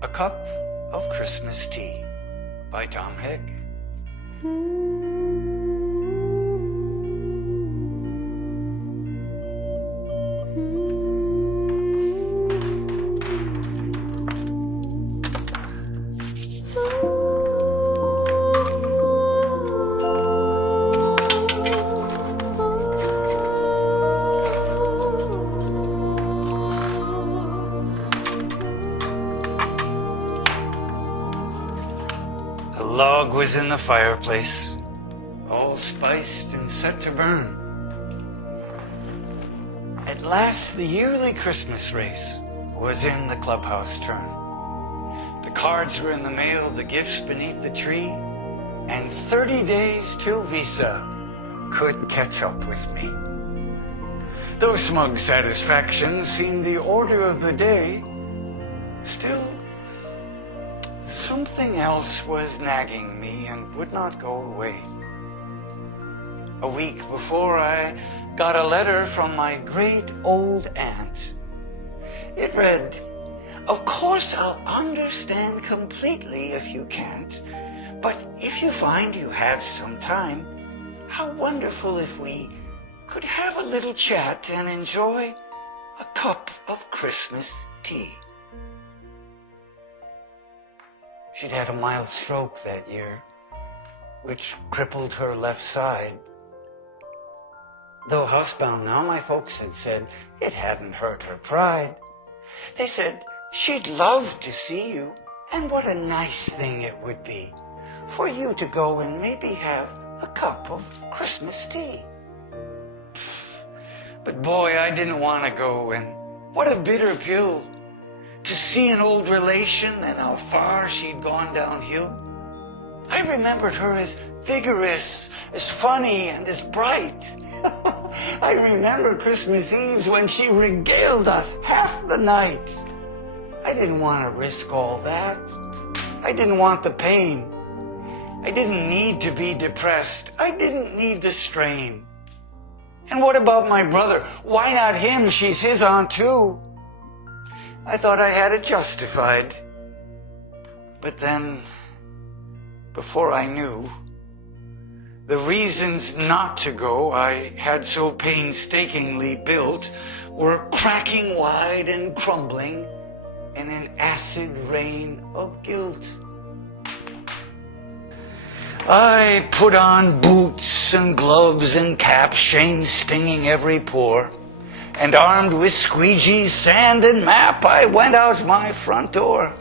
A Cup of Christmas Tea by Tom Hegg. The log was in the fireplace, all spiced and set to burn. At last the yearly Christmas race was in the clubhouse turn. The cards were in the mail, the gifts beneath the tree, and 30 days till Visa could catch up with me. Though smug satisfaction seemed the order of the day, still something else was nagging me and would not go away. A week before, I got a letter from my great old aunt. It read, "Of course I'll understand completely if you can't, but if you find you have some time, how wonderful if we could have a little chat and enjoy a cup of Christmas tea." She'd had a mild stroke that year, which crippled her left side. Though housebound now, my folks had said it hadn't hurt her pride. They said she'd love to see you, and what a nice thing it would be for you to go and maybe have a cup of Christmas tea. But boy, I didn't want to go, and what a bitter pill to see an old relation and how far she'd gone downhill. I remembered her as vigorous, as funny, and as bright. I remember Christmas Eves when she regaled us half the night. I didn't want to risk all that. I didn't want the pain. I didn't need to be depressed. I didn't need the strain. And what about my brother? Why not him? She's his aunt too. I thought I had it justified. But then, before I knew, the reasons not to go I had so painstakingly built were cracking wide and crumbling in an acid rain of guilt. I put on boots and gloves and caps, shame stinging every pore, and armed with squeegees, sand, and map, I went out my front door.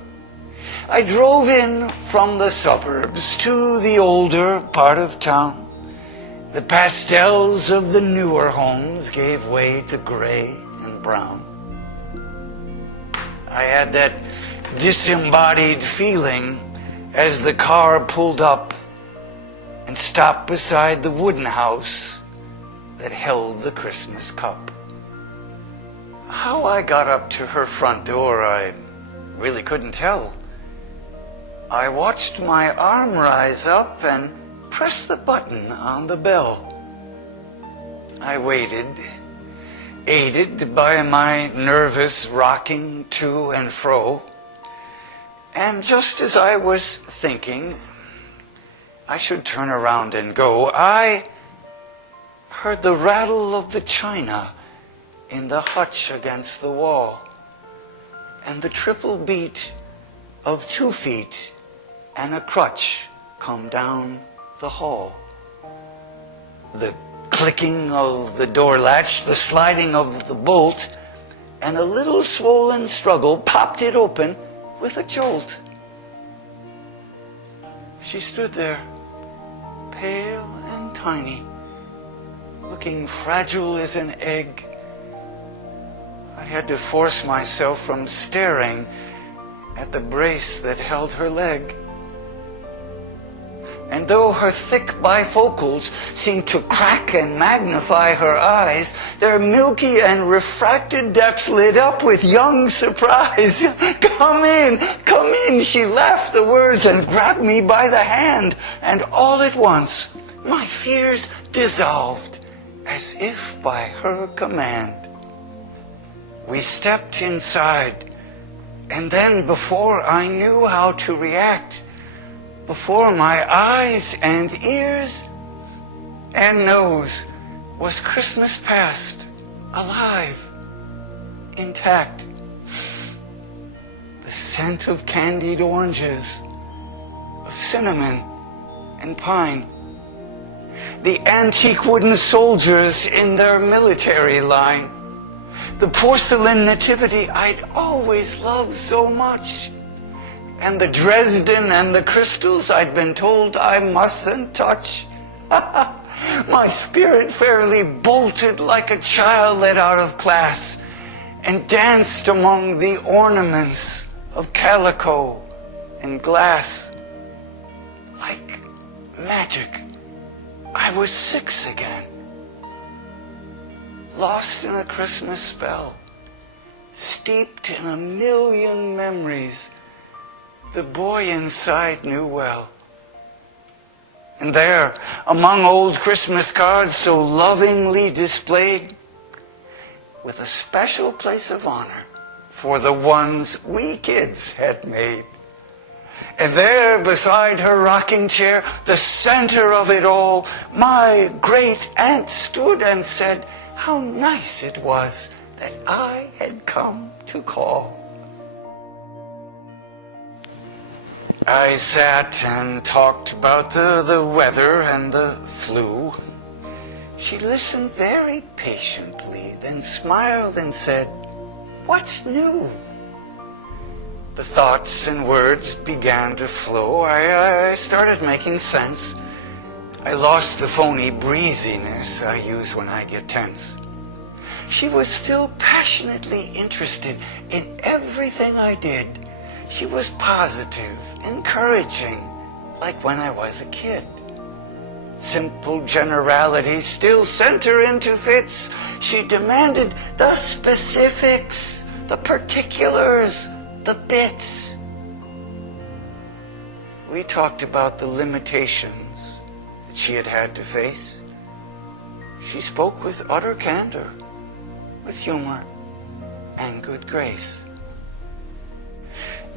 I drove in from the suburbs to the older part of town. The pastels of the newer homes gave way to gray and brown. I had that disembodied feeling as the car pulled up and stopped beside the wooden house that held the Christmas cup. How I got up to her front door, I really couldn't tell. I watched my arm rise up and press the button on the bell. I waited, aided by my nervous rocking to and fro. And just as I was thinking I should turn around and go, I heard the rattle of the china in the hutch against the wall, and the triple beat of 2 feet and a crutch come down the hall. The clicking of the door latch, the sliding of the bolt, and a little swollen struggle popped it open with a jolt. She stood there, pale and tiny, looking fragile as an egg. I had to force myself from staring at the brace that held her leg. And though her thick bifocals seemed to crack and magnify her eyes, their milky and refracted depths lit up with young surprise. Come in, she laughed the words and grabbed me by the hand. And all at once, my fears dissolved, as if by her command. We stepped inside And then before I knew how to react, before my eyes and ears and nose was Christmas past, alive, intact. The scent of candied oranges, of cinnamon and pine. The antique wooden soldiers in their military line. The porcelain nativity I'd always loved so much. And the Dresden and the crystals I'd been told I mustn't touch. My spirit fairly bolted like a child let out of class and danced among the ornaments of calico and glass. Like magic, I was 6 again, lost in a Christmas spell, steeped in a million memories the boy inside knew well. And there, among old Christmas cards so lovingly displayed, with a special place of honor for the ones we kids had made. And there beside her rocking chair, the center of it all, my great aunt stood and said how nice it was that I had come to call. I sat and talked about the weather and the flu. She listened very patiently, then smiled and said, "What's new?" The thoughts and words began to flow. I started making sense. I lost the phony breeziness I use when I get tense. She was still passionately interested in everything I did. She was positive, encouraging, like when I was a kid. Simple generalities still sent her into fits. She demanded the specifics, the particulars, the bits. We talked about the limitations that she had had to face. She spoke with utter candor, with humor and good grace.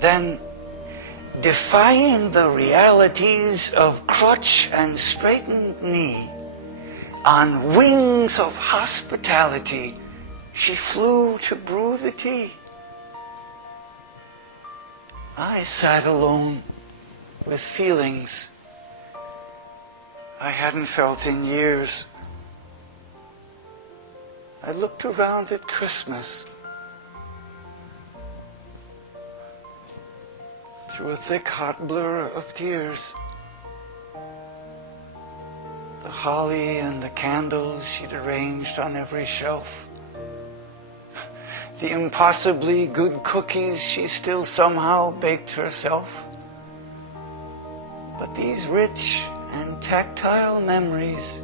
Then, defying the realities of crutch and straightened knee, on wings of hospitality, she flew to brew the tea. I sat alone with feelings I hadn't felt in years. I looked around at Christmas through a thick, hot blur of tears. The holly and the candles she'd arranged on every shelf. The impossibly good cookies she still somehow baked herself. But these rich and tactile memories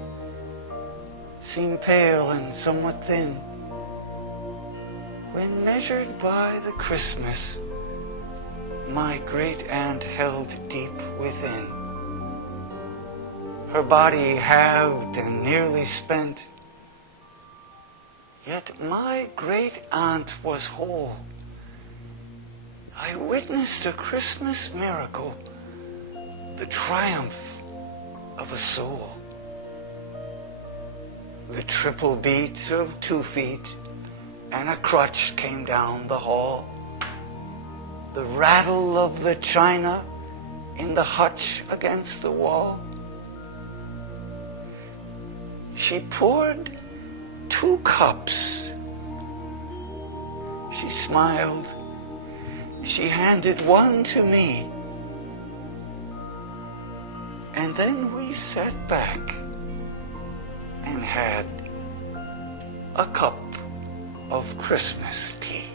seem pale and somewhat thin when measured by the Christmas my great aunt held deep within. Her body halved and nearly spent, yet my great aunt was whole. I witnessed a Christmas miracle, the triumph of a soul. The triple beat of 2 feet and a crutch came down the hall. The rattle of the china in the hutch against the wall. She poured 2 cups. She smiled. She handed one to me. And then we sat back and had a cup of Christmas tea.